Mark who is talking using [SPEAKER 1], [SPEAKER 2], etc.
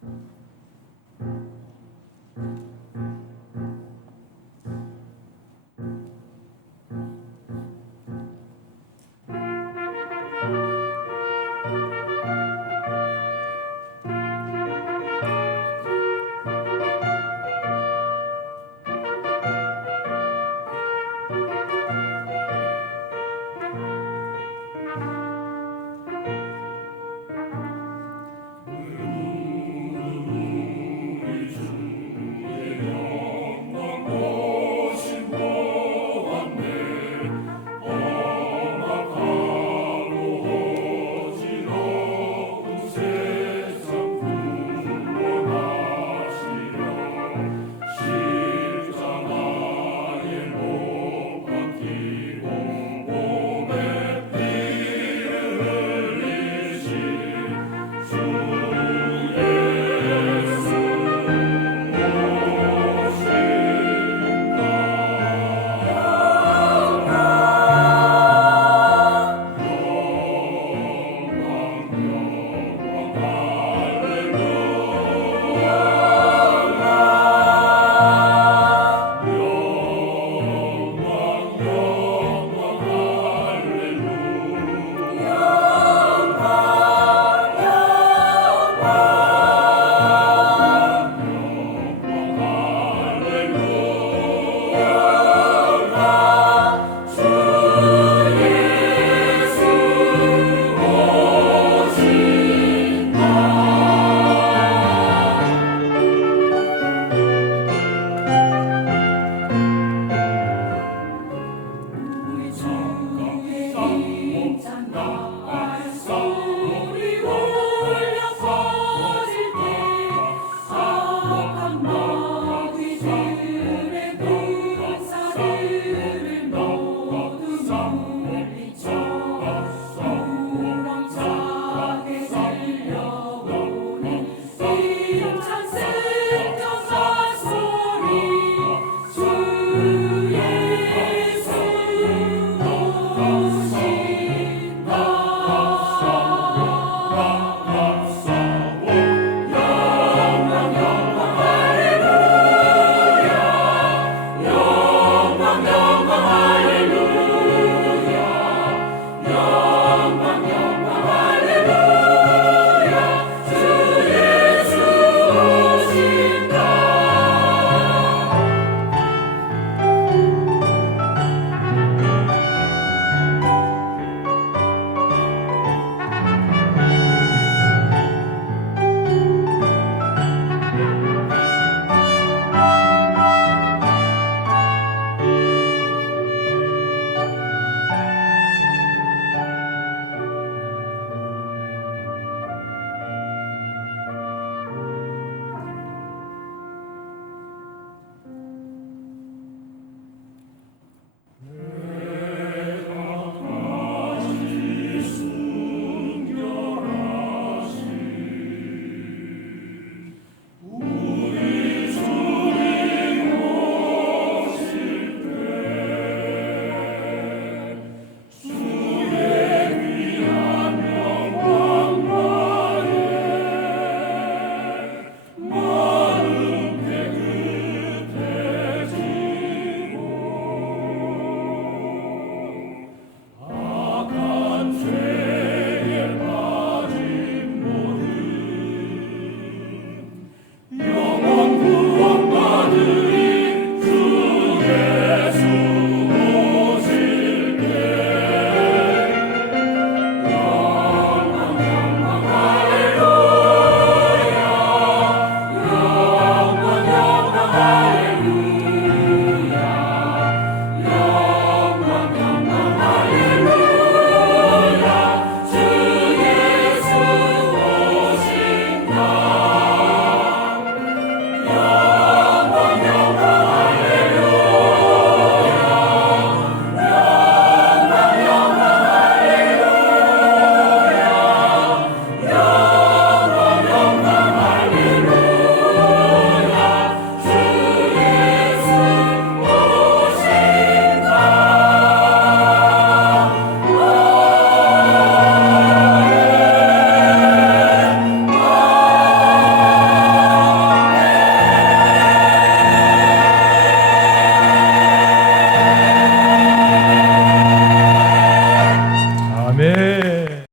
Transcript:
[SPEAKER 1] Thank mm -hmm. you.